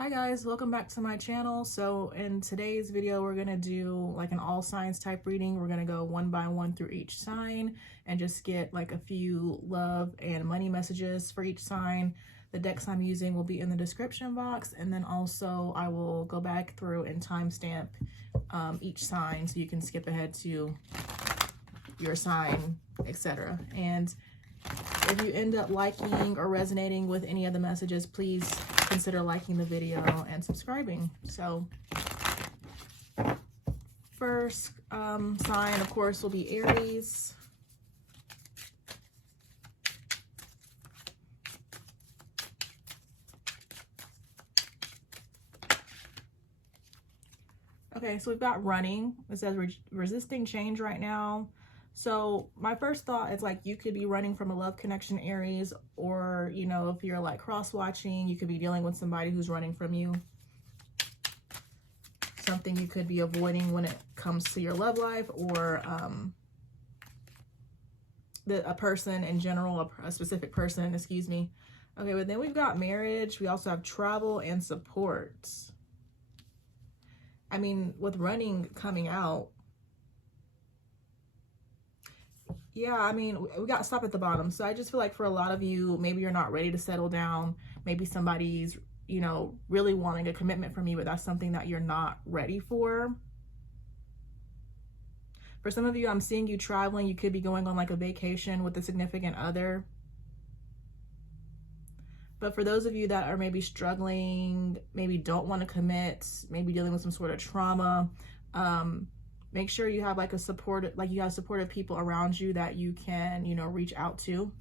Hi guys, welcome back to my channel. So in today's video, we're gonna do like an all signs type reading. We're gonna go one by one through each sign and just get like a few love and money messages for each sign. The decks I'm using will be in the description box, and then also I will go back through and timestamp each sign so you can skip ahead to your sign, etc. And if you end up liking or resonating with any of the messages, please consider liking the video and subscribing. So first sign, of course, will be Aries. Okay, so we've got running. It says resisting change right now. So my first thought is like you could be running from a love connection, Aries, or, you know, if you're like cross-watching, you could be dealing with somebody who's running from you. Something you could be avoiding when it comes to your love life, or a person in general, a specific person, excuse me. Okay, but then we've got marriage. We also have travel and support. I mean, with running coming out, yeah, I mean, we got to stop at the bottom. So I just feel like for a lot of you, maybe you're not ready to settle down. Maybe somebody's, you know, really wanting a commitment from you, but that's something that you're not ready for. For some of you, I'm seeing you traveling. You could be going on like a vacation with a significant other. But for those of you that are maybe struggling, maybe don't want to commit, maybe dealing with some sort of trauma, make sure you have like you have supportive people around you that you can, you know, reach out to.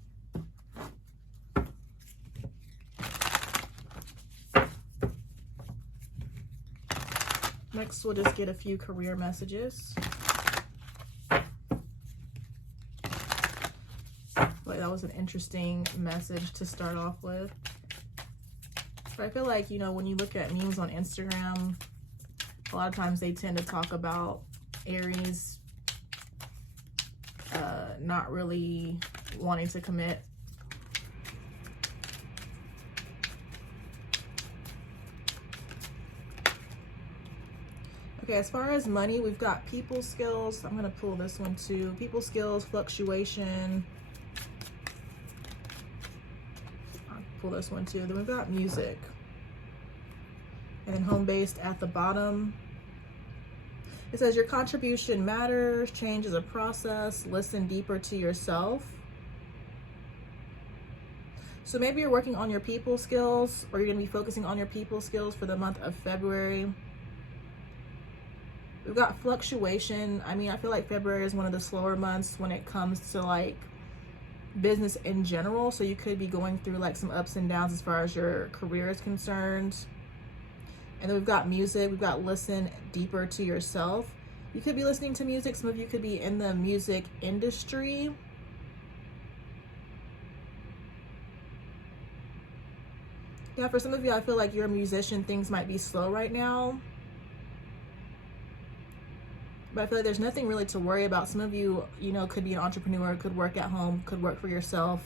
Next, we'll just get a few career messages. Like, that was an interesting message to start off with. But I feel like, you know, when you look at memes on Instagram, a lot of times they tend to talk about Aries not really wanting to commit. Okay, as far as money, we've got people skills. I'm going to pull this one too. People skills, fluctuation. I'll pull this one too. Then we've got music. And then home based at the bottom. It says your contribution matters, change is a process, listen deeper to yourself. So maybe you're working on your people skills, or you're going to be focusing on your people skills for the month of February. We've got fluctuation. I mean, I feel like February is one of the slower months when it comes to like business in general. So you could be going through like some ups and downs as far as your career is concerned. And then we've got music. We've got listen deeper to yourself. You could be listening to music. Some of you could be in the music industry. Yeah, for some of you, I feel like you're a musician. Things might be slow right now. But I feel like there's nothing really to worry about. Some of you, you know, could be an entrepreneur, could work at home, could work for yourself.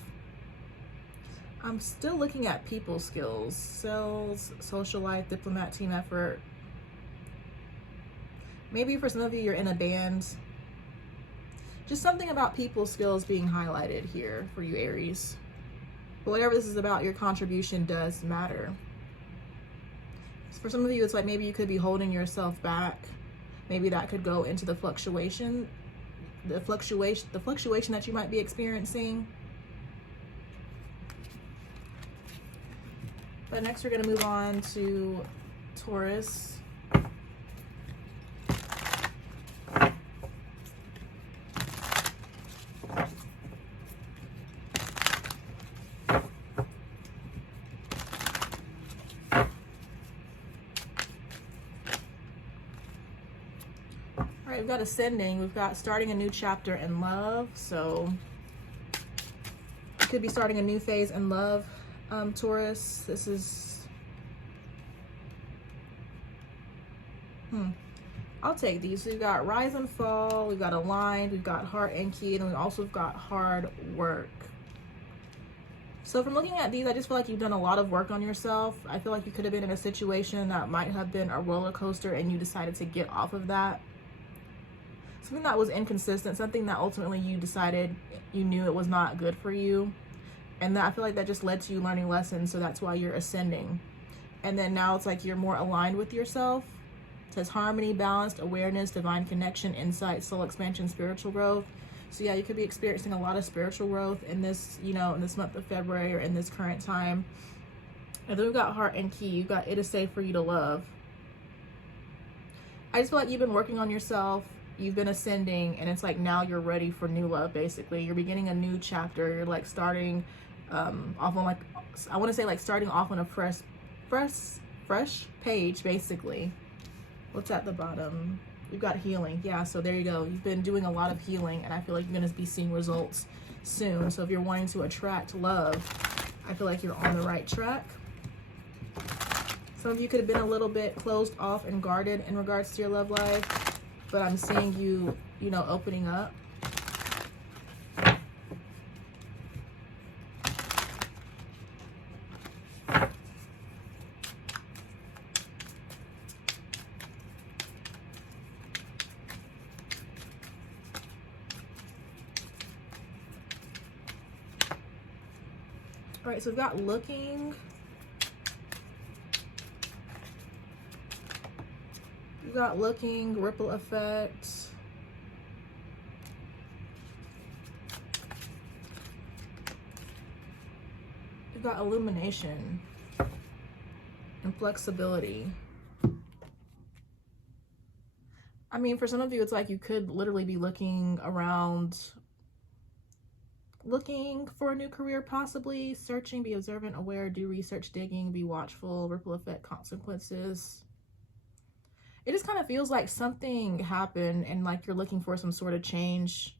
I'm still looking at people skills, sales, social life, diplomat, team effort. Maybe for some of you, you're in a band. Just something about people skills being highlighted here for you, Aries. But whatever this is about, your contribution does matter. For some of you, it's like maybe you could be holding yourself back. Maybe that could go into the fluctuation that you might be experiencing. But next we're going to move on to Taurus. All right, we've got ascending. We've got starting a new chapter in love. So you could be starting a new phase in love. Taurus, this is, I'll take these. So we've got rise and fall, we've got aligned, we've got heart and key, and we also have got hard work. So from looking at these, I just feel like you've done a lot of work on yourself. I feel like you could have been in a situation that might have been a roller coaster and you decided to get off of that. Something that was inconsistent, something that ultimately you decided you knew it was not good for you. And that, I feel like that just led to you learning lessons, so that's why you're ascending. And then now it's like you're more aligned with yourself. It says harmony, balanced awareness, divine connection, insight, soul expansion, spiritual growth. So yeah, you could be experiencing a lot of spiritual growth in this, you know, in this month of February or in this current time. And then we've got heart and key. You've got it is safe for you to love. I just feel like you've been working on yourself. You've been ascending, and it's like now you're ready for new love. Basically, you're beginning a new chapter. You're like starting off on, like, I want to say like starting off on a fresh page, basically. What's at the bottom? We've got healing. Yeah, so there you go. You've been doing a lot of healing, and I feel like you're going to be seeing results soon. So if you're wanting to attract love, I feel like you're on the right track. Some of you could have been a little bit closed off and guarded in regards to your love life, but I'm seeing you, you know, opening up. All right, so we've got looking. We've got looking, ripple effect. We've got illumination and flexibility. I mean, for some of you, it's like you could literally be looking around, looking for a new career, possibly searching, be observant, aware, do research, digging, be watchful, ripple effect, consequences. It just kind of feels like something happened and like you're looking for some sort of change.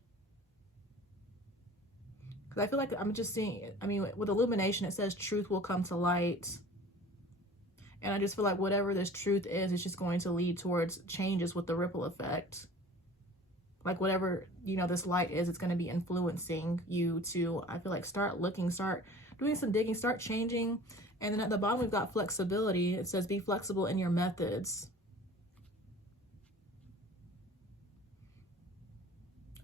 Because I feel like I'm just seeing, I mean, with illumination, it says truth will come to light. And I just feel like whatever this truth is, it's just going to lead towards changes with the ripple effect. Like whatever, you know, this light is, it's going to be influencing you to, I feel like, start looking, start doing some digging, start changing. And then at the bottom, we've got flexibility. It says be flexible in your methods.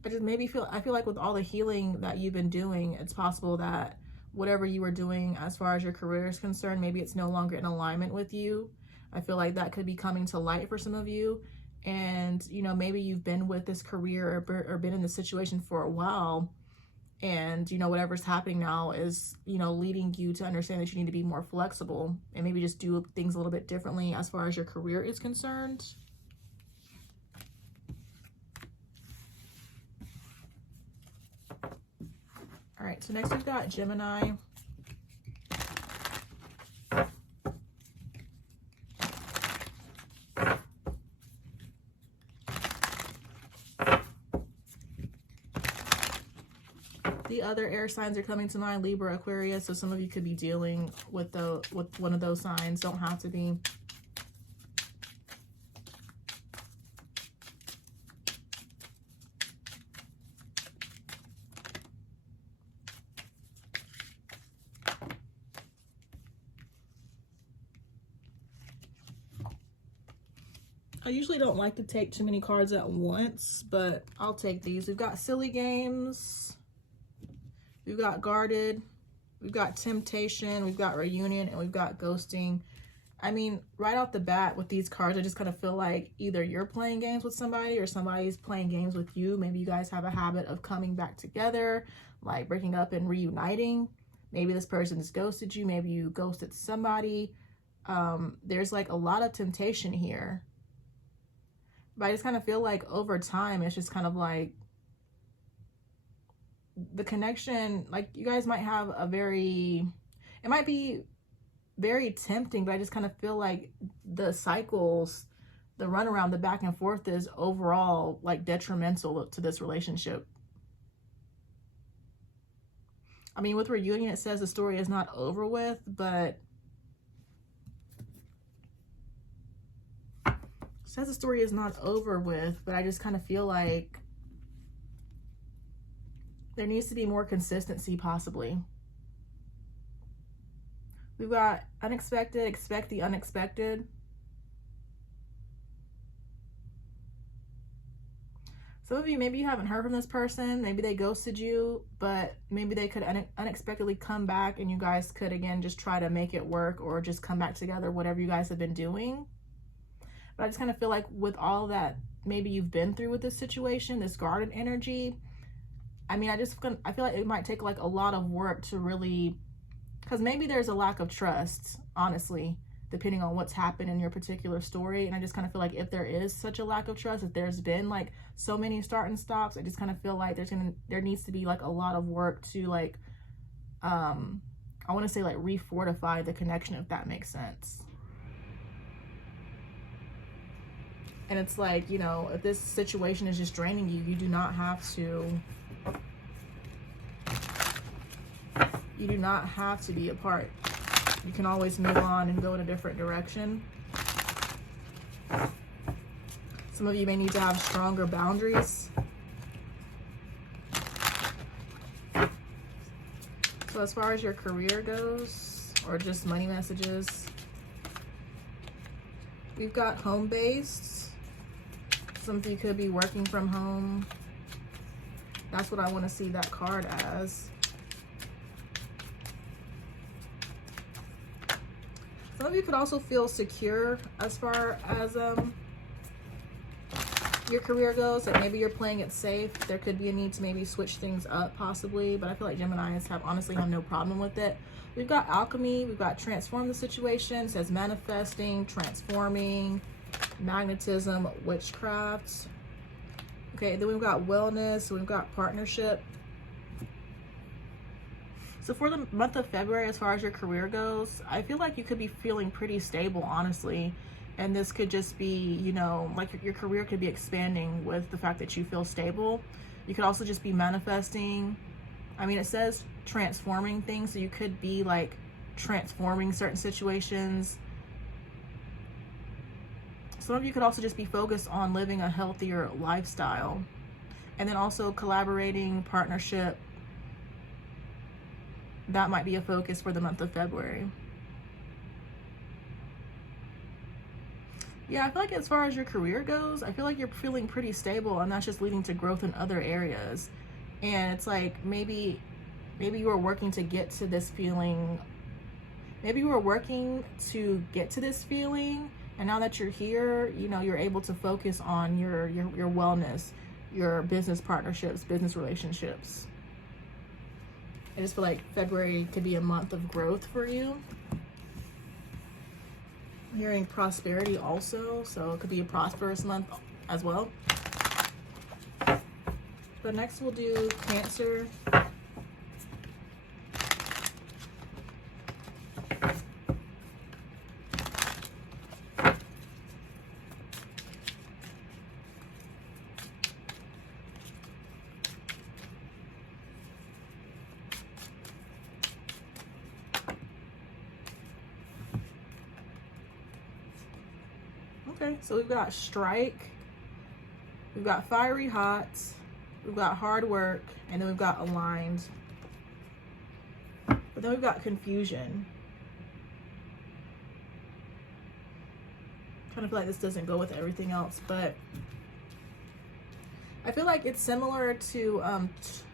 I feel like with all the healing that you've been doing, it's possible that whatever you were doing as far as your career is concerned, maybe it's no longer in alignment with you. I feel like that could be coming to light for some of you. And, you know, maybe you've been with this career or been in this situation for a while, and, you know, whatever's happening now is, you know, leading you to understand that you need to be more flexible and maybe just do things a little bit differently as far as your career is concerned. All right, so next we've got Gemini. The other air signs are coming to mind, Libra, Aquarius. So some of you could be dealing with one of those signs. Don't have to be. I usually don't like to take too many cards at once, but I'll take these. We've got silly games. We've got guarded. We've got temptation. We've got reunion, and we've got ghosting. I mean, right off the bat with these cards, I just kind of feel like either you're playing games with somebody or somebody's playing games with you. Maybe you guys have a habit of coming back together, like breaking up and reuniting. Maybe this person's ghosted you. Maybe you ghosted somebody. There's like a lot of temptation here. But I just kind of feel like over time, it's just kind of like the connection, like you guys might have it might be very tempting, but I just kind of feel like the cycles, the runaround, the back and forth is overall like detrimental to this relationship. I mean, with reunion, it says the story is not over with, but says the story is not over with, but I just kind of feel like there needs to be more consistency, possibly. We've got unexpected, expect the unexpected. Some of you, maybe you haven't heard from this person. Maybe they ghosted you, but maybe they could unexpectedly come back and you guys could, again, just try to make it work or just come back together, whatever you guys have been doing. But I just kind of feel like with all that maybe you've been through with this situation, this guarded energy, I mean, I feel like it might take like a lot of work to really, because maybe there's a lack of trust, honestly, depending on what's happened in your particular story. And I just kind of feel like if there is such a lack of trust, if there's been like so many start and stops, I just kind of feel like there needs to be like a lot of work to like, I want to say like refortify the connection, if that makes sense. And it's like, you know, if this situation is just draining you, you do not have to be apart. You can always move on and go in a different direction. Some of you may need to have stronger boundaries. So as far as your career goes, or just money messages, we've got home-based. Some of you could be working from home. That's what I want to see that card as. Some of you could also feel secure as far as your career goes. Like maybe you're playing it safe. There could be a need to maybe switch things up possibly, but I feel like Geminis honestly have no problem with it. We've got alchemy. We've got transform the situation. It says manifesting, transforming, magnetism, witchcraft. Okay, then we've got wellness. We've got partnership. So for the month of February, as far as your career goes, I feel like you could be feeling pretty stable, honestly. And this could just be, you know, like your career could be expanding with the fact that you feel stable. You could also just be manifesting. I mean, it says transforming things, so you could be like transforming certain situations. Some of you could also just be focused on living a healthier lifestyle. And then also collaborating, partnership. That might be a focus for the month of February. Yeah, I feel like as far as your career goes, I feel like you're feeling pretty stable, and that's just leading to growth in other areas. And it's like maybe you were working to get to this feeling. Maybe you were working to get to this feeling, and now that you're here, you know, you're able to focus on your wellness, your business partnerships, business relationships. I just feel like February could be a month of growth for you. I'm hearing prosperity also, so it could be a prosperous month as well. But next we'll do Cancer. Okay, so we've got strike, we've got fiery hot, we've got hard work, and then we've got aligned. But then we've got confusion. Kind of feel like this doesn't go with everything else, but I feel like it's similar to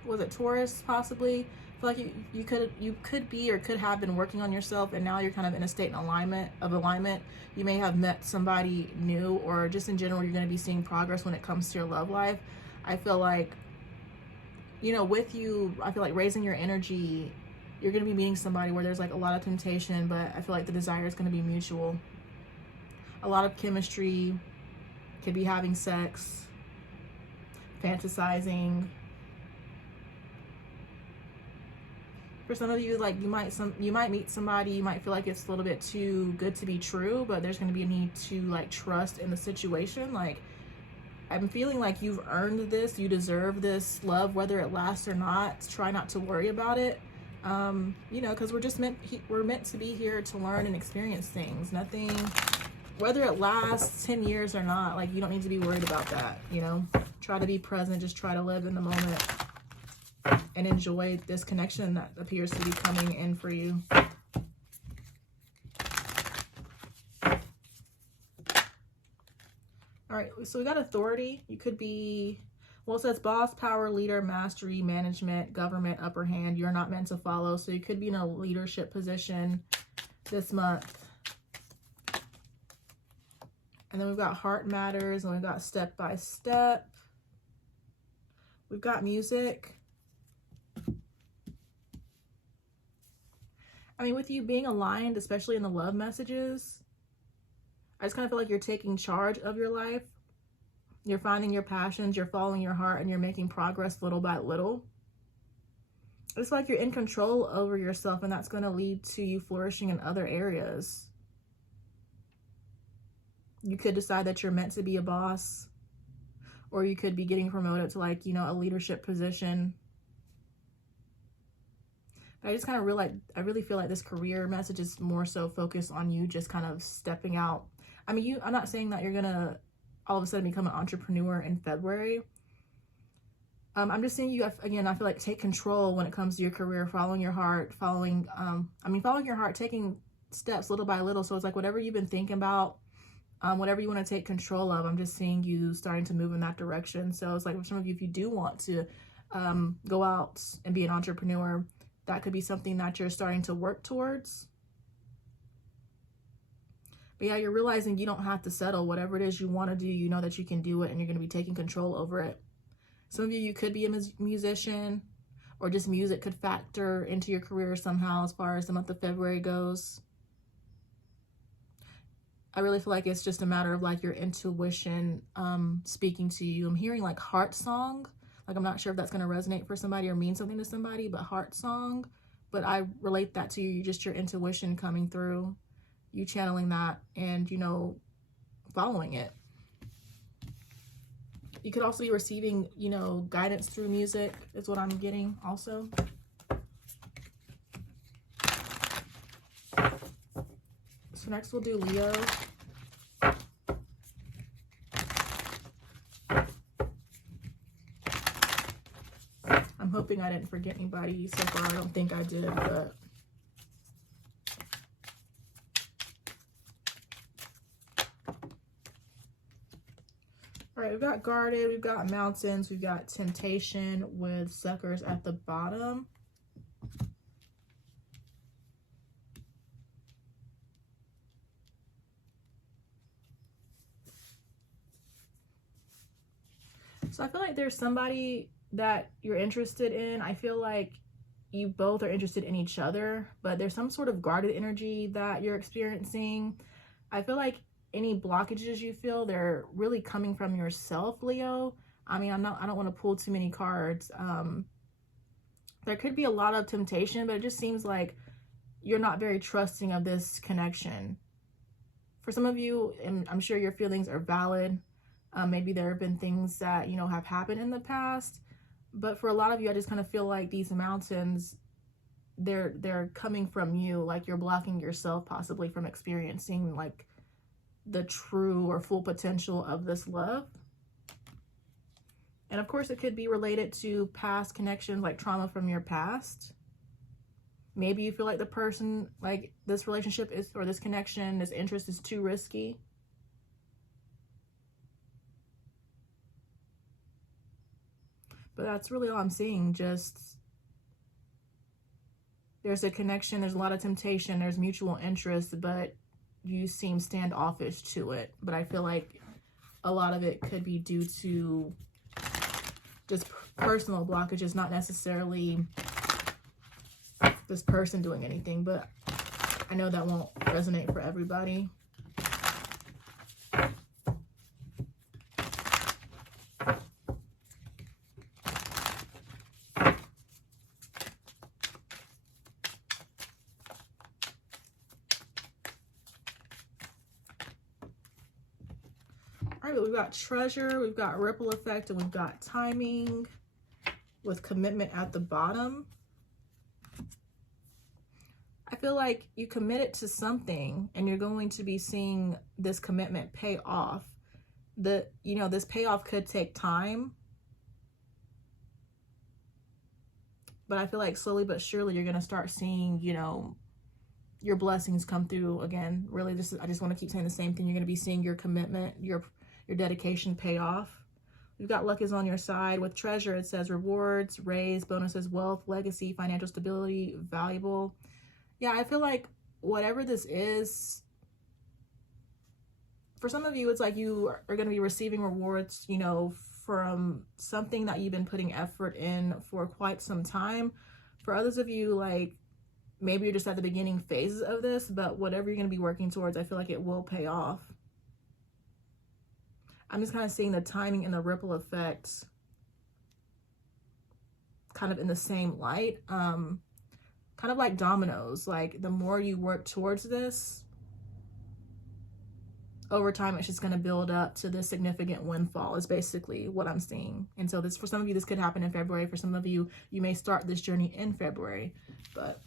was it Taurus possibly? I feel like you could be or could have been working on yourself, and now you're kind of in a state of alignment. You may have met somebody new, or just in general, you're going to be seeing progress when it comes to your love life. I feel like, you know, with you, I feel like raising your energy, you're going to be meeting somebody where there's like a lot of temptation, but I feel like the desire is going to be mutual. A lot of chemistry, could be having sex, fantasizing. For some of you, like you might meet somebody, you might feel like it's a little bit too good to be true, but there's going to be a need to like trust in the situation. Like I'm feeling like you've earned this, you deserve this love, whether it lasts or not. Try not to worry about it, you know, because we're meant to be here to learn and experience things. Nothing, whether it lasts 10 years or not, like you don't need to be worried about that. You know, try to be present, just try to live in the moment and enjoy this connection that appears to be coming in for you. All right, so we got authority. You could be, well, it says boss, power, leader, mastery, management, government, upper hand. You're not meant to follow. So you could be in a leadership position this month. And then we've got heart matters, and we've got step by step. We've got music. I mean, with you being aligned, especially in the love messages, I just kind of feel like you're taking charge of your life. You're finding your passions, you're following your heart, and you're making progress little by little. It's like you're in control over yourself, and that's going to lead to you flourishing in other areas. You could decide that you're meant to be a boss, or you could be getting promoted to, like, you know, a leadership position. But I just kind of I really feel like this career message is more so focused on you just kind of stepping out. I mean, I'm not saying that you're gonna all of a sudden become an entrepreneur in February. I'm just saying you, again, I feel like take control when it comes to your career, following your heart, following your heart, taking steps little by little. So it's like whatever you've been thinking about, whatever you want to take control of, I'm just seeing you starting to move in that direction. So it's like for some of you, if you do want to go out and be an entrepreneur, that could be something that you're starting to work towards. But yeah, you're realizing you don't have to settle. Whatever it is you want to do, you know that you can do it, and you're going to be taking control over it. Some of you could be a musician, or just music could factor into your career somehow as far as the month of February goes. I really feel like it's just a matter of like your intuition speaking to you. I'm hearing like heart song. Like, I'm not sure if that's going to resonate for somebody or mean something to somebody, but heart song. But I relate that to you, just your intuition coming through, you channeling that and, you know, following it. You could also be receiving, you know, guidance through music is what I'm getting also. So next we'll do Leo. I'm hoping I didn't forget anybody so far. I don't think I did, but all right, we've got guarded, we've got mountains, we've got temptation with suckers at the bottom. So I feel like there's somebody that you're interested in. I feel like you both are interested in each other, but there's some sort of guarded energy that you're experiencing. I feel like any blockages you feel, they're really coming from yourself, Leo. I mean, I don't want to pull too many cards. There could be a lot of temptation, but it just seems like you're not very trusting of this connection. For some of you, and I'm sure your feelings are valid. Maybe there have been things that, you know, have happened in the past. But for a lot of you, I just kind of feel like these mountains, they're coming from you. Like you're blocking yourself possibly from experiencing like the true or full potential of this love. And of course, it could be related to past connections, like trauma from your past. Maybe you feel like the person, like this relationship is, or this connection, this interest is too risky. But that's really all I'm seeing. Just there's a connection, there's a lot of temptation, there's mutual interest, but you seem standoffish to it. But I feel like a lot of it could be due to just personal blockages, not necessarily this person doing anything, but I know that won't resonate for everybody. All right, we've got treasure, we've got ripple effect, and we've got timing with commitment at the bottom. I feel like you committed to something and you're going to be seeing this commitment pay off. This payoff could take time, but I feel like slowly but surely you're going to start seeing, you know, your blessings come through again. Really, I just want to keep saying the same thing. You're going to be seeing your commitment, your your dedication pay off. We've got luck is on your side. With treasure, it says rewards, raise, bonuses, wealth, legacy, financial stability, valuable. Yeah, I feel like whatever this is, for some of you, it's like you are going to be receiving rewards, you know, from something that you've been putting effort in for quite some time. For others of you, like, maybe you're just at the beginning phases of this, but whatever you're going to be working towards, I feel like it will pay off. I'm just kind of seeing the timing and the ripple effects kind of in the same light. Kind of like dominoes. Like, the more you work towards this, over time, it's just going to build up to this significant windfall is basically what I'm seeing. And so this, for some of you, this could happen in February. For some of you, you may start this journey in February. But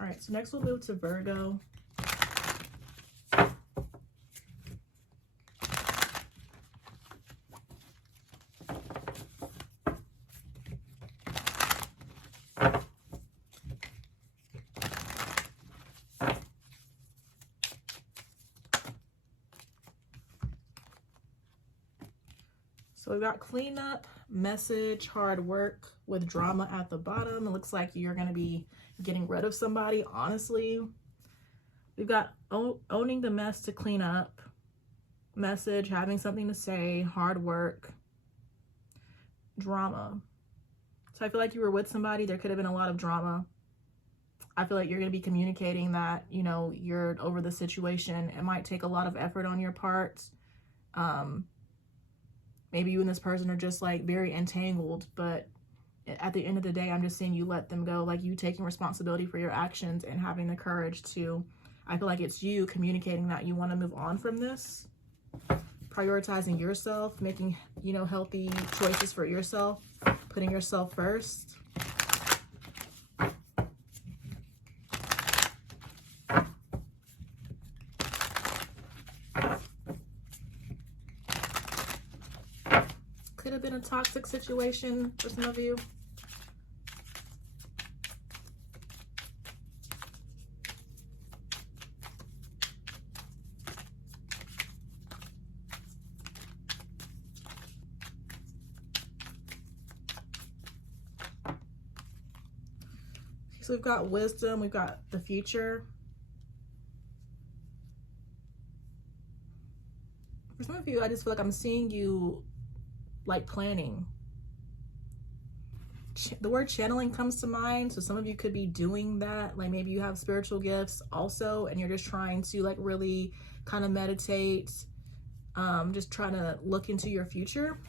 all right, so next we'll move to Virgo. So we've got cleanup, message, hard work with drama at the bottom. It looks like you're going to be getting rid of somebody, honestly. We've got owning the mess to clean up, message, having something to say, hard work, drama. So I feel like you were with somebody. There could have been a lot of drama. I feel like you're going to be communicating that, you know, you're over the situation. It might take a lot of effort on your part. Maybe you and this person are just like very entangled, but at the end of the day, I'm just seeing you let them go, like you taking responsibility for your actions and having the courage to, I feel like it's you communicating that you want to move on from this, prioritizing yourself, making, you know, healthy choices for yourself, putting yourself first. Could have been a toxic situation for some of you. So we've got wisdom, we've got the future. For some of you, I just feel like I'm seeing you like planning. The word channeling comes to mind. So some of you could be doing that. Like maybe you have spiritual gifts also, and you're just trying to like really kind of meditate, just trying to look into your future.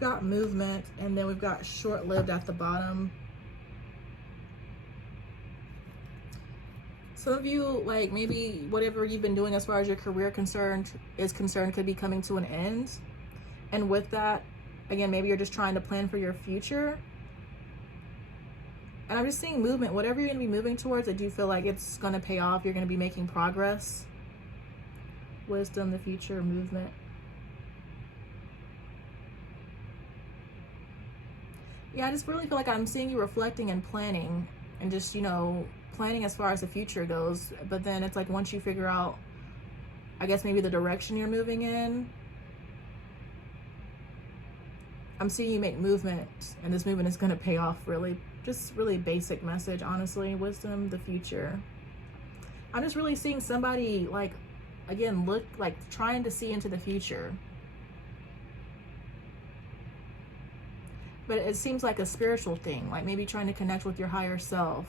Got movement, and then we've got short-lived at the bottom. Some of you, like maybe whatever you've been doing as far as your career is concerned could be coming to an end. And with that, again, maybe you're just trying to plan for your future. And I'm just seeing movement. Whatever you're going to be moving towards, I do feel like it's going to pay off. You're going to be making progress. Wisdom, the future, movement. Yeah, I just really feel like I'm seeing you reflecting and planning and just, you know, planning as far as the future goes. But then it's like once you figure out, I guess maybe the direction you're moving in, I'm seeing you make movement, and this movement is going to pay off. Really, just really basic message, honestly. Wisdom, the future. I'm just really seeing somebody like, again, look like trying to see into the future. But it seems like a spiritual thing, like maybe trying to connect with your higher self.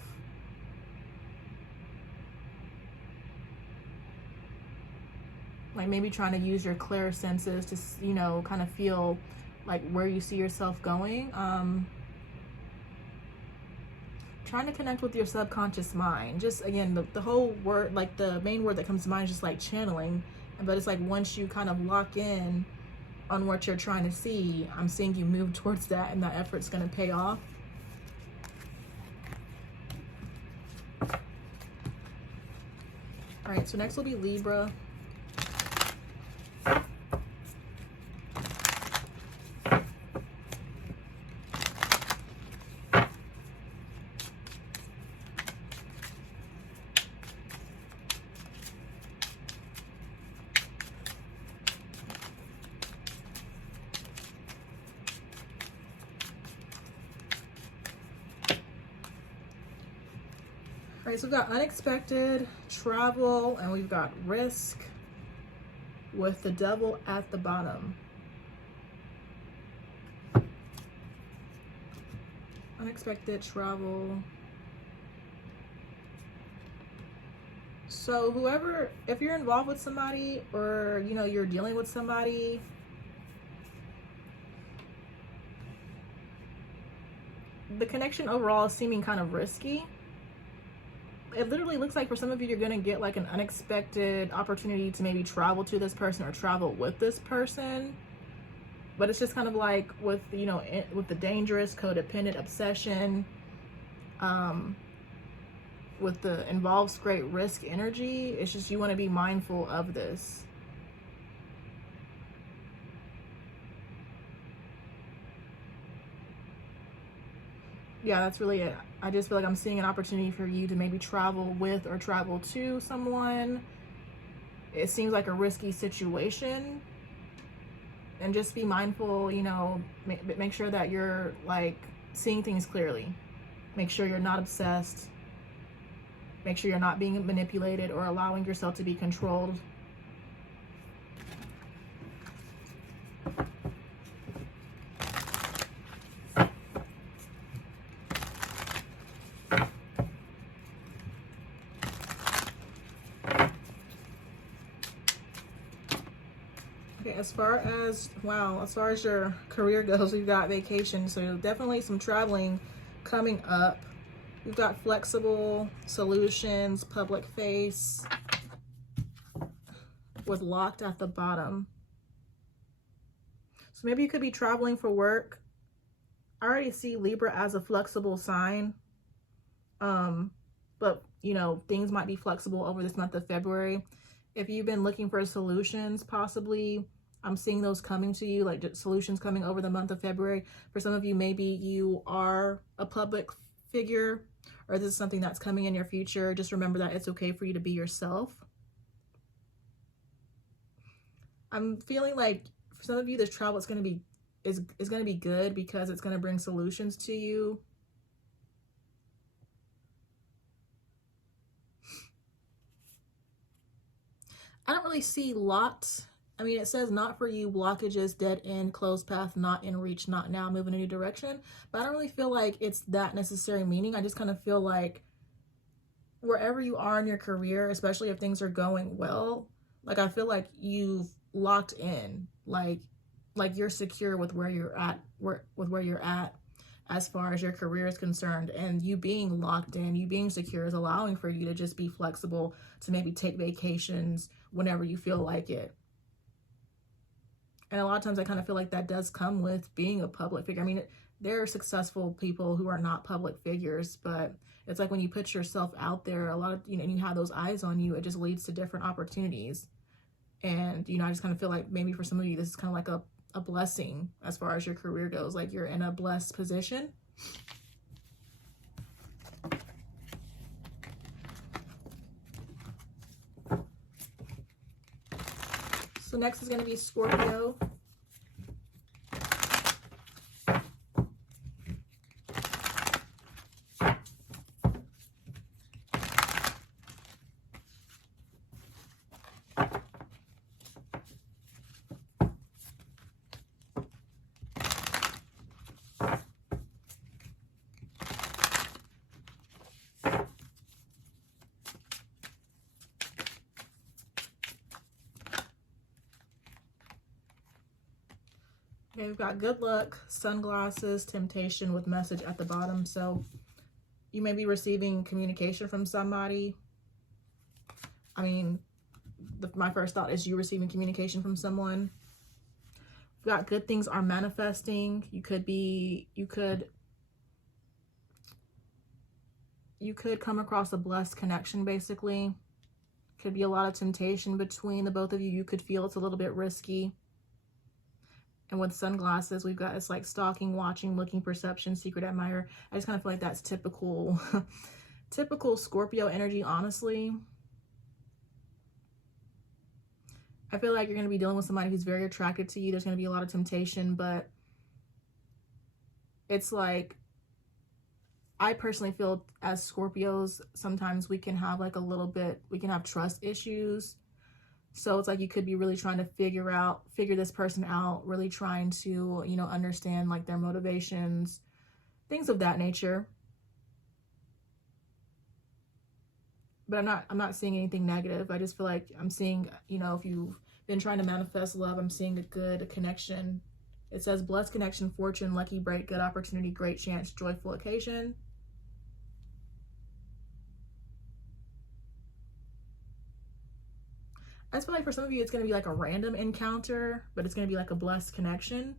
Like maybe trying to use your clear senses to, you know, kind of feel like where you see yourself going. Trying to connect with your subconscious mind. Just, again, the whole word, like the main word that comes to mind is just like channeling. But it's like once you kind of lock in on what you're trying to see, I'm seeing you move towards that, and that effort's going to pay off. All right, so next will be Libra. Okay, so we've got unexpected travel and we've got risk with the devil at the bottom. Unexpected travel. So whoever, if you're involved with somebody or, you know, you're dealing with somebody, the connection overall is seeming kind of risky. It literally looks like for some of you, you're going to get like an unexpected opportunity to maybe travel to this person or travel with this person. But it's just kind of like with, you know, with the dangerous, codependent obsession, with the involves great risk energy. It's just, you want to be mindful of this. Yeah, that's really it. I just feel like I'm seeing an opportunity for you to maybe travel with or travel to someone. It seems like a risky situation. And just be mindful, you know, make sure that you're like seeing things clearly. Make sure you're not obsessed. Make sure you're not being manipulated or allowing yourself to be controlled. Okay, as far as your career goes, we've got vacation. So definitely some traveling coming up. We've got flexible solutions, public face, with locked at the bottom. So maybe you could be traveling for work. I already see Libra as a flexible sign. But you know, things might be flexible over this month of February. If you've been looking for solutions, possibly, I'm seeing those coming to you, like solutions coming over the month of February. For some of you, maybe you are a public figure, or this is something that's coming in your future. Just remember that it's okay for you to be yourself. I'm feeling like for some of you, this travel is going to be good because it's going to bring solutions to you. I don't really see lots. I mean, it says not for you, blockages, dead end, closed path, not in reach, not now, move in a new direction. But I don't really feel like it's that necessary meaning. I just kind of feel like wherever you are in your career, especially if things are going well, like I feel like you've locked in, like you're secure with where you're at, where you're at as far as your career is concerned. And you being locked in, you being secure is allowing for you to just be flexible, to maybe take vacations whenever you feel like it. And a lot of times I kind of feel like that does come with being a public figure. I mean, there are successful people who are not public figures, but it's like when you put yourself out there, a lot of, you know, and you have those eyes on you, it just leads to different opportunities. And, you know, I just kind of feel like maybe for some of you, this is kind of like a blessing as far as your career goes. Like you're in a blessed position. So next is going to be Scorpio. Okay, we've got good luck, sunglasses, temptation with message at the bottom. So you may be receiving communication from somebody. I mean, my first thought is you receiving communication from someone. We've got good things are manifesting. You could come across a blessed connection, basically. Could be a lot of temptation between the both of you. You could feel it's a little bit risky. And with sunglasses, we've got, it's like stalking, watching, looking, perception, secret admirer. I just kind of feel like that's typical, typical Scorpio energy, honestly. I feel like you're going to be dealing with somebody who's very attracted to you. There's going to be a lot of temptation, but it's like, I personally feel as Scorpios, sometimes we can have like a little bit, we can have trust issues. So it's like you could be really trying to figure this person out, really trying to, you know, understand like their motivations, things of that nature. But I'm not seeing anything negative. I just feel like I'm seeing, you know, if you've been trying to manifest love, I'm seeing a good connection. It says blessed connection, fortune, lucky break, good opportunity, great chance, joyful occasion. I just feel like for some of you, it's going to be like a random encounter, but it's going to be like a blessed connection.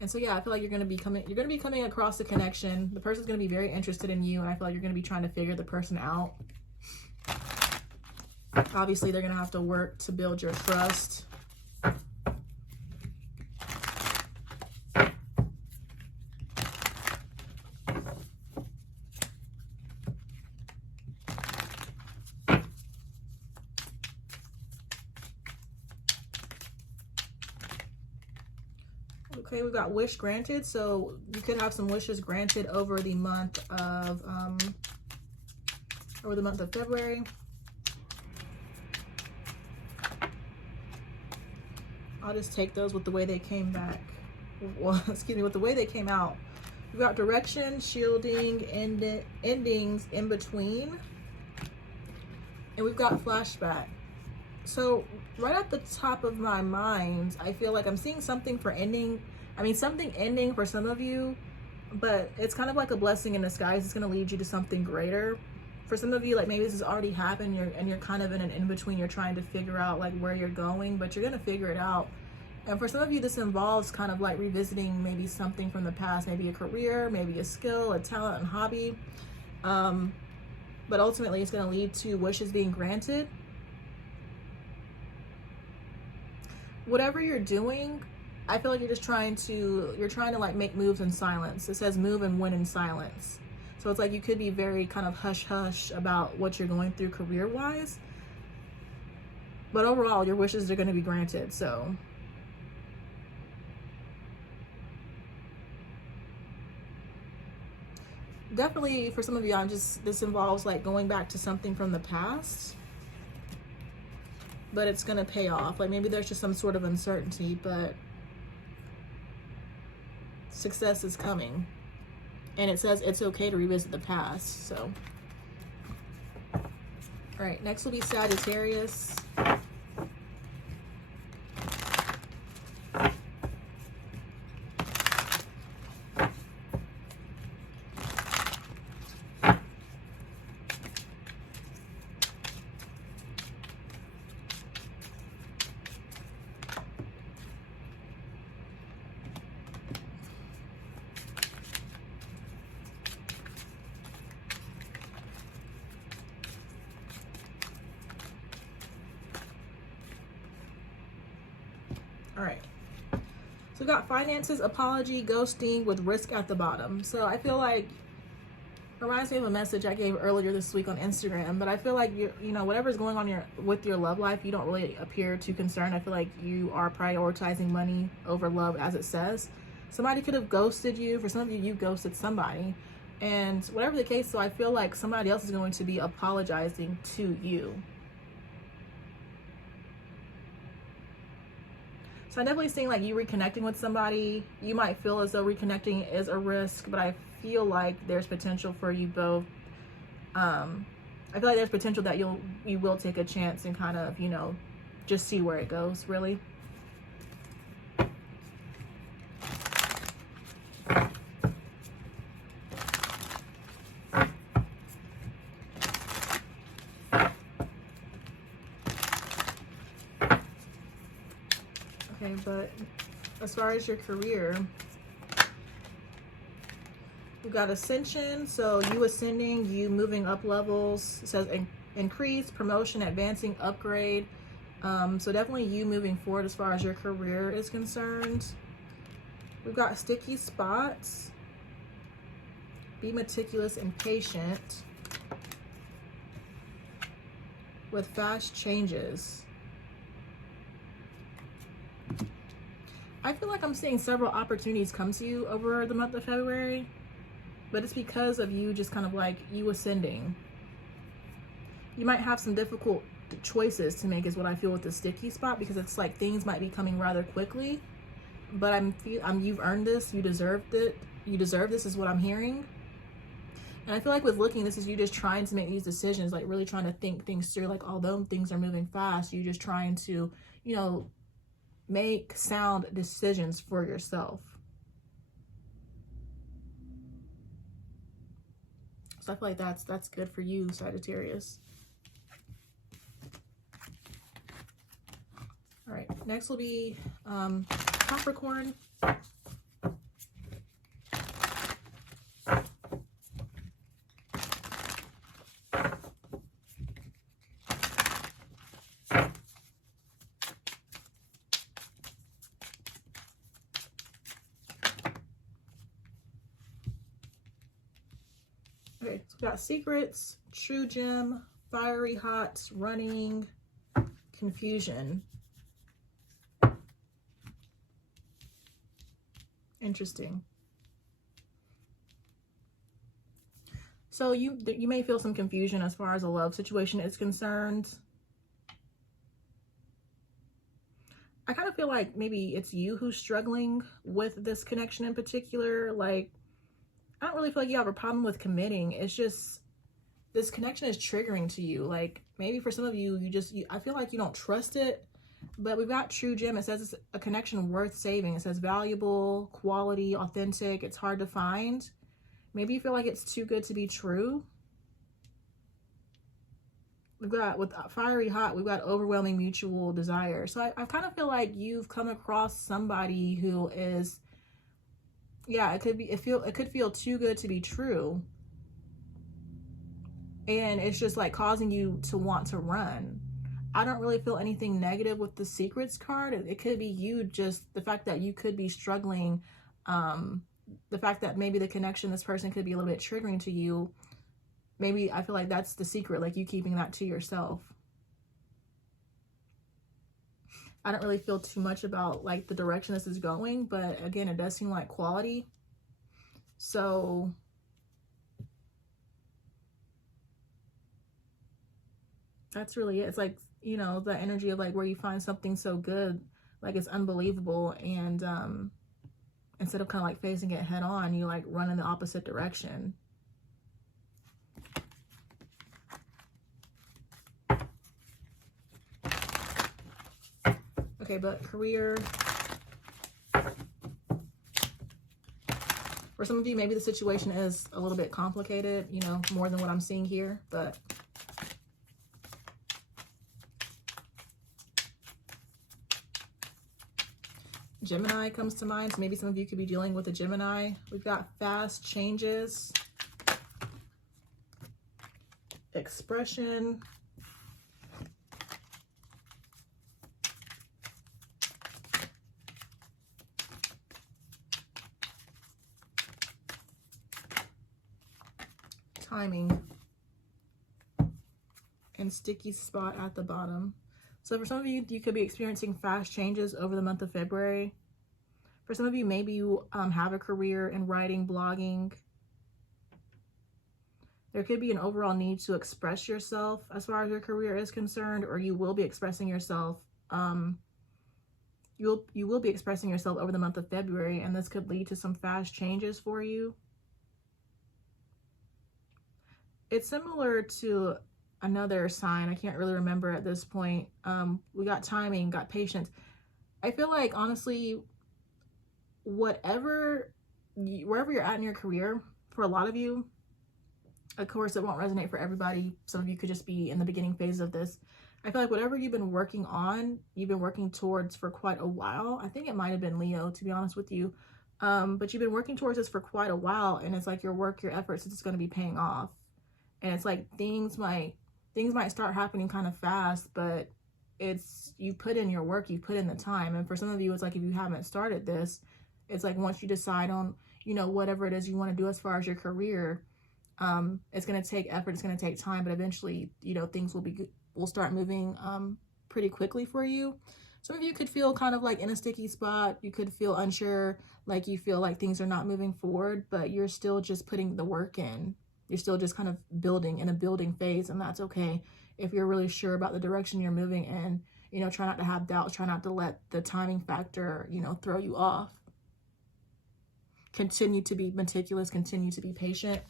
And so, yeah, I feel like you're going to be coming across a connection. The person's going to be very interested in you. And I feel like you're going to be trying to figure the person out. Obviously, they're going to have to work to build your trust. Okay, we've got wish granted. So you could have some wishes granted over the month of February. I'll just take those with the way they came back. Well, excuse me, with the way they came out. We've got direction, shielding, endings in between. And we've got flashback. So right at the top of my mind, I feel like I'm seeing something for ending. I mean, something ending for some of you, but it's kind of like a blessing in disguise. It's going to lead you to something greater. For some of you, like maybe this has already happened, and you're kind of in an in-between. You're trying to figure out like where you're going, but you're going to figure it out. And for some of you, this involves kind of like revisiting maybe something from the past, maybe a career, maybe a skill, a talent, and hobby. But ultimately, it's going to lead to wishes being granted. Whatever you're doing, I feel like you're trying to like make moves in silence. It says move and win in silence. So it's like you could be very kind of hush-hush about what you're going through career-wise. But overall, your wishes are going to be granted. So definitely for some of you, this involves like going back to something from the past. But it's going to pay off. Like maybe there's just some sort of uncertainty, but success is coming. And it says it's okay to revisit the past. So, all right, next will be Sagittarius. All right, so we got finances, apology, ghosting with risk at the bottom. So I feel like it reminds me of a message I gave earlier this week on Instagram, but I feel like you know, whatever's going on with your love life, you don't really appear too concerned. I feel like you are prioritizing money over love, as it says. Somebody could have ghosted you. For some of you, you ghosted somebody. And whatever the case, so I feel like somebody else is going to be apologizing to you. So I'm definitely seeing like you reconnecting with somebody. You might feel as though reconnecting is a risk, but I feel like there's potential for you both. I feel like there's potential that you will take a chance and kind of, you know, just see where it goes, really. Okay, but as far as your career, we've got ascension. So you ascending, you moving up levels. It says increase, promotion, advancing, upgrade. So definitely you moving forward as far as your career is concerned. We've got sticky spots. Be meticulous and patient with fast changes. I feel like I'm seeing several opportunities come to you over the month of February, but it's because of you just kind of like you ascending. You might have some difficult choices to make is what I feel with the sticky spot, because it's like things might be coming rather quickly, but you've earned this, you deserved it, you deserve this is what I'm hearing. And I feel like with looking, this is you just trying to make these decisions, like really trying to think things through. Like, although things are moving fast, you just trying to, you know, make sound decisions for yourself. So I feel like that's good for you, Sagittarius. All right, next will be Capricorn. Okay, so we got secrets, true gem, fiery hot, running, confusion. Interesting. So you may feel some confusion as far as a love situation is concerned. I kind of feel like maybe it's you who's struggling with this connection in particular. Like, I don't really feel like you have a problem with committing. It's just this connection is triggering to you. Like, maybe for some of you, I feel like you don't trust it. But we've got true gem. It says it's a connection worth saving. It says valuable, quality, authentic. It's hard to find. Maybe you feel like it's too good to be true. We've got, with fiery hot, we've got overwhelming mutual desire. So I kind of feel like you've come across somebody who is, yeah, it could feel too good to be true. And it's just like causing you to want to run. I don't really feel anything negative with the secrets card. It could be you, just the fact that you could be struggling, the fact that maybe the connection, this person could be a little bit triggering to you. Maybe I feel like that's the secret, like you keeping that to yourself. I don't really feel too much about like the direction this is going, but again, it does seem like quality. So that's really it. It's like, you know, the energy of like where you find something so good, like it's unbelievable, and instead of kind of like facing it head on, you like run in the opposite direction. Okay, but career. For some of you, maybe the situation is a little bit complicated, you know, more than what I'm seeing here, but Gemini comes to mind. So maybe some of you could be dealing with a Gemini. We've got fast changes, expression, timing, and sticky spot at the bottom. So for some of you, you could be experiencing fast changes over the month of February. For some of you, maybe you have a career in writing, blogging. There could be an overall need to express yourself as far as your career is concerned, or you will be expressing yourself. You will be expressing yourself over the month of February, and this could lead to some fast changes for you. It's similar to another sign. I can't really remember at this point. We got timing, got patience. I feel like, honestly, wherever you're at in your career, for a lot of you, of course, it won't resonate for everybody. Some of you could just be in the beginning phase of this. I feel like whatever you've been working on, you've been working towards for quite a while. I think it might have been Leo, to be honest with you. But you've been working towards this for quite a while, and it's like your work, your efforts, it's going to be paying off. And it's like things might start happening kind of fast, but it's, you put in your work, you put in the time. And for some of you, it's like, if you haven't started this, it's like once you decide on, you know, whatever it is you want to do as far as your career, it's going to take effort, it's going to take time, but eventually, you know, things will start moving pretty quickly for you. Some of you could feel kind of like in a sticky spot. You could feel unsure, like you feel like things are not moving forward, but you're still just putting the work in. You're still just kind of building in a building phase, and that's okay. If you're really sure about the direction you're moving in, you know, try not to have doubts. Try not to let the timing factor, you know, throw you off. Continue to be meticulous. Continue to be patient.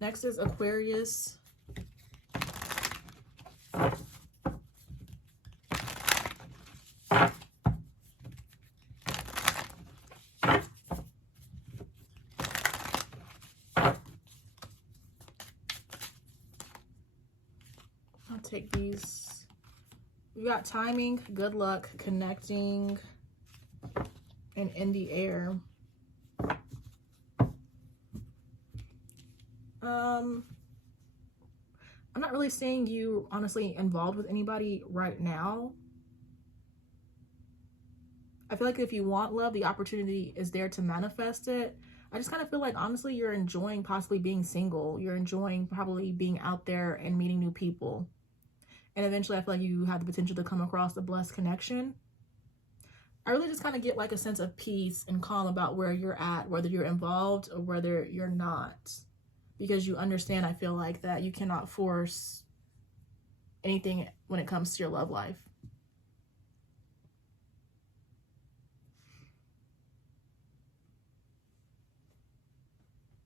Next is Aquarius. I'll take these. We got timing, good luck, connecting, and in the air. I'm not really seeing you honestly involved with anybody right now. I feel like if you want love, the opportunity is there to manifest it. I just kind of feel like, honestly, you're enjoying possibly being single. You're enjoying probably being out there and meeting new people. And eventually I feel like you have the potential to come across a blessed connection. I really just kind of get like a sense of peace and calm about where you're at, whether you're involved or whether you're not. Because you understand, I feel like, that you cannot force anything when it comes to your love life.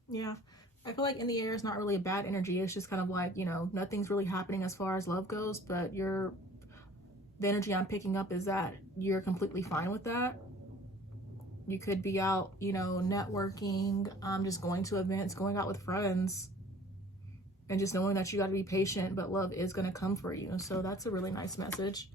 Yeah, I feel like in the air is not really a bad energy. It's just kind of like, you know, nothing's really happening as far as love goes, but the energy I'm picking up is that you're completely fine with that. You could be out, you know, networking, just going to events, going out with friends, and just knowing that you got to be patient, but love is going to come for you. So that's a really nice message.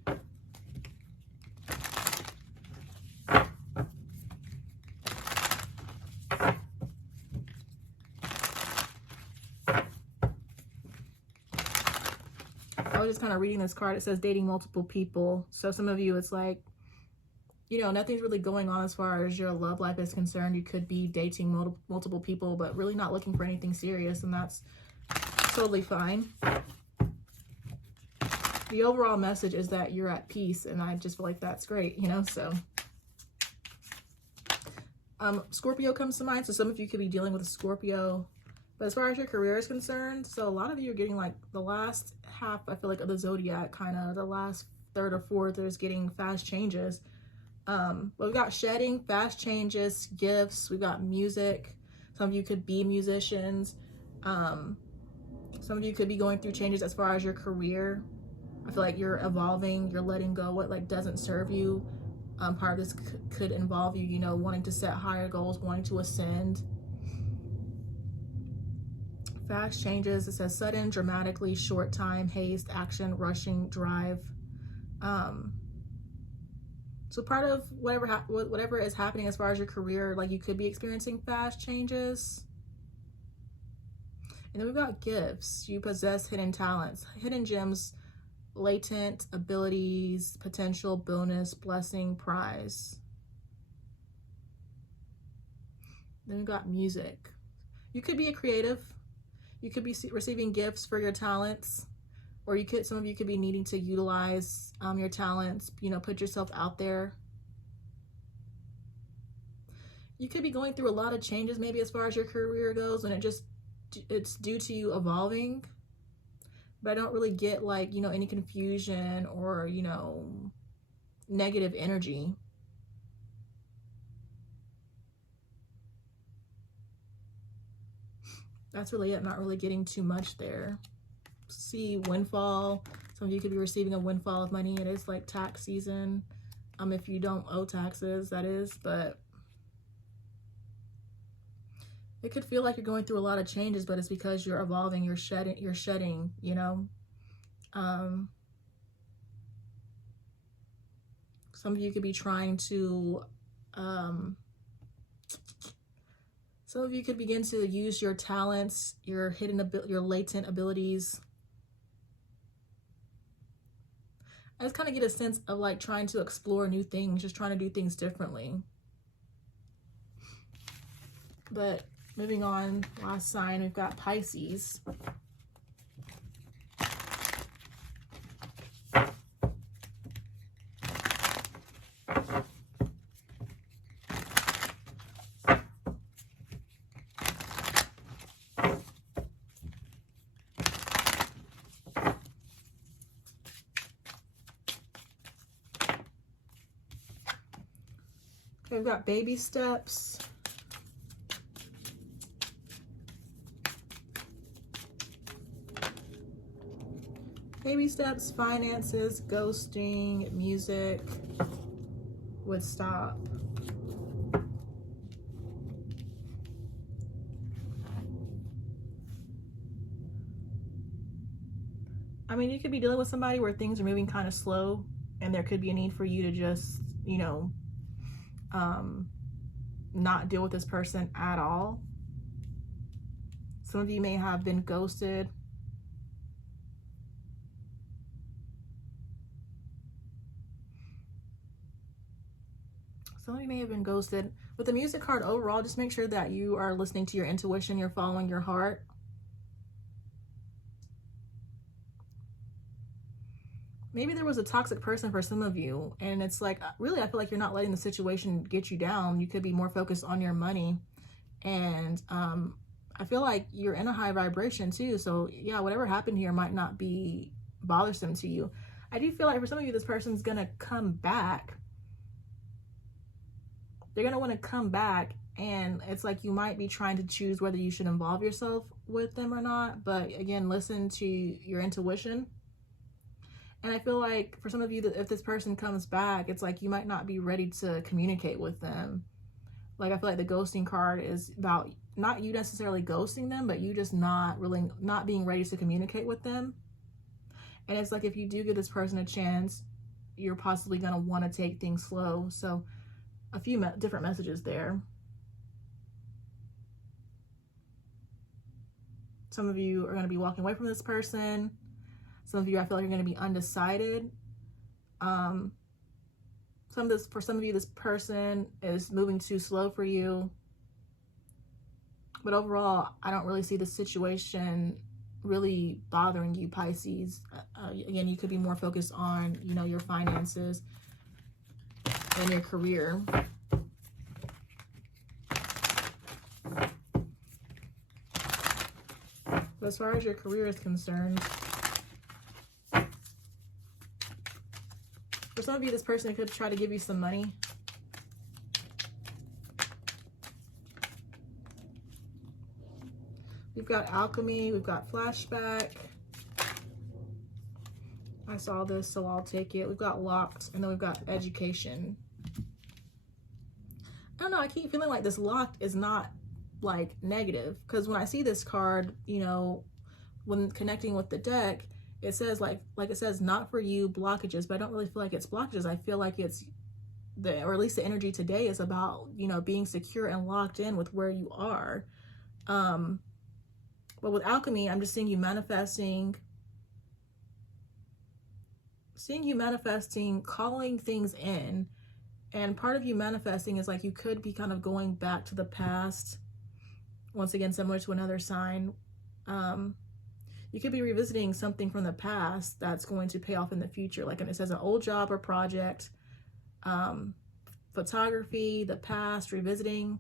I was just kind of reading this card. It says dating multiple people. So some of you, it's like, you know, nothing's really going on as far as your love life is concerned. You could be dating multiple people, but really not looking for anything serious, and that's totally fine. The overall message is that you're at peace, and I just feel like that's great, you know. So Scorpio comes to mind, so some of you could be dealing with a Scorpio. But as far as your career is concerned, so a lot of you are getting like the last half, I feel like, of the zodiac, kind of the last third or fourth is getting fast changes. But we've got shedding, fast changes, gifts. We've got music. Some of you could be musicians. Some of you could be going through changes as far as your career. I feel like you're evolving. You're letting go what like doesn't serve you. Part of this could involve you, you know, wanting to set higher goals, wanting to ascend. Fast changes. It says sudden, dramatically, short time, haste, action, rushing, drive. So part of whatever is happening as far as your career, like you could be experiencing fast changes. And then we've got gifts. You possess hidden talents, hidden gems, latent abilities, potential, bonus, blessing, prize. Then we've got music. You could be a creative. You could be receiving gifts for your talents. Or some of you could be needing to utilize your talents, you know, put yourself out there. You could be going through a lot of changes, maybe as far as your career goes, and it's due to you evolving. But I don't really get like, you know, any confusion or, you know, negative energy. That's really it. I'm not really getting too much there. See windfall. Some of you could be receiving a windfall of money. It is like tax season. If you don't owe taxes, that is, but it could feel like you're going through a lot of changes, but it's because you're evolving, you're shedding, you know. Some of you could be trying to some of you could begin to use your talents, your your latent abilities. I just kind of get a sense of like trying to explore new things, just trying to do things differently. But moving on, last sign, we've got Pisces. We've got baby steps. Baby steps, finances, ghosting, music would stop. I mean, you could be dealing with somebody where things are moving kind of slow, and there could be a need for you to just, you know, not deal with this person at all. Some of you may have been ghosted. Some of you may have been ghosted. With the music card overall, just make sure that you are listening to your intuition, you're following your heart. Maybe there was a toxic person for some of you, and it's like, really, I feel like you're not letting the situation get you down. You could be more focused on your money. And I feel like you're in a high vibration too. So yeah, whatever happened here might not be bothersome to you. I do feel like for some of you, this person's going to come back. They're going to want to come back. And it's like you might be trying to choose whether you should involve yourself with them or not. But again, listen to your intuition. And I feel like for some of you, that if this person comes back, it's like you might not be ready to communicate with them. Like, I feel like the ghosting card is about not you necessarily ghosting them, but you just not being ready to communicate with them. And it's like, if you do give this person a chance, you're possibly going to want to take things slow. So a few different messages there. Some of you are going to be walking away from this person. Some of you, I feel like you're going to be undecided. For some of you, this person is moving too slow for you. But overall, I don't really see the situation really bothering you, Pisces. Again, you could be more focused on, you know, your finances and your career. But as far as your career is concerned, for some of you, this person could try to give you some money. We've got alchemy, we've got flashback. I saw this, so I'll take it. We've got locked, and then we've got education. I don't know, I keep feeling like this locked is not like negative, because when I see this card, you know, when connecting with the deck, it says like it says not for you, blockages, but I don't really feel like it's blockages. I feel like it's or at least the energy today is about, you know, being secure and locked in with where you are. But with alchemy, I'm just seeing you manifesting, calling things in. And part of you manifesting is like you could be kind of going back to the past. Once again, similar to another sign. You could be revisiting something from the past that's going to pay off in the future. Like it says an old job or project, photography, the past, revisiting.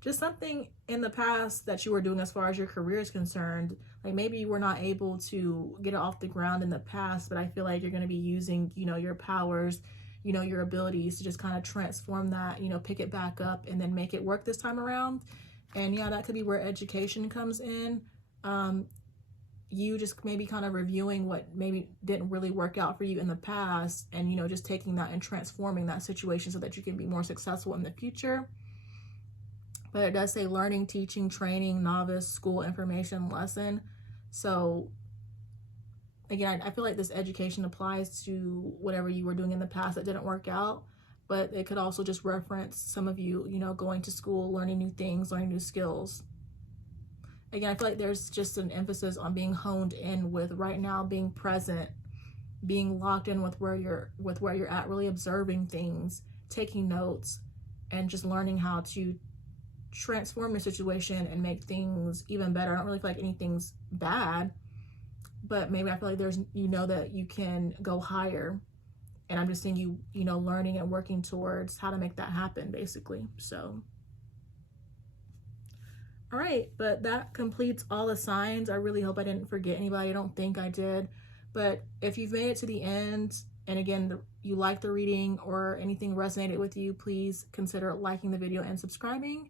Just something in the past that you were doing as far as your career is concerned. Like maybe you were not able to get it off the ground in the past, but I feel like you're going to be using, you know, your powers, you know, your abilities to just kind of transform that, you know, pick it back up and then make it work this time around. And yeah, that could be where education comes in. You just maybe kind of reviewing what maybe didn't really work out for you in the past, and, you know, just taking that and transforming that situation so that you can be more successful in the future. But it does say learning, teaching, training, novice, school, information, lesson. So again, I feel like this education applies to whatever you were doing in the past that didn't work out, but it could also just reference some of you, you know, going to school, learning new things, learning new skills. Again, I feel like there's just an emphasis on being honed in with right now, being present, being locked in with where you're at, really observing things, taking notes, and just learning how to transform your situation and make things even better. I don't really feel like anything's bad, but maybe I feel like there's, you know, that you can go higher. And I'm just seeing you, you know, learning and working towards how to make that happen, basically. So, all right, but that completes all the signs. I really hope I didn't forget anybody. I don't think I did. But if you've made it to the end, And again, you like the reading or anything resonated with you, please consider liking the video and subscribing.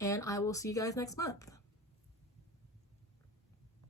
And I will see you guys next month.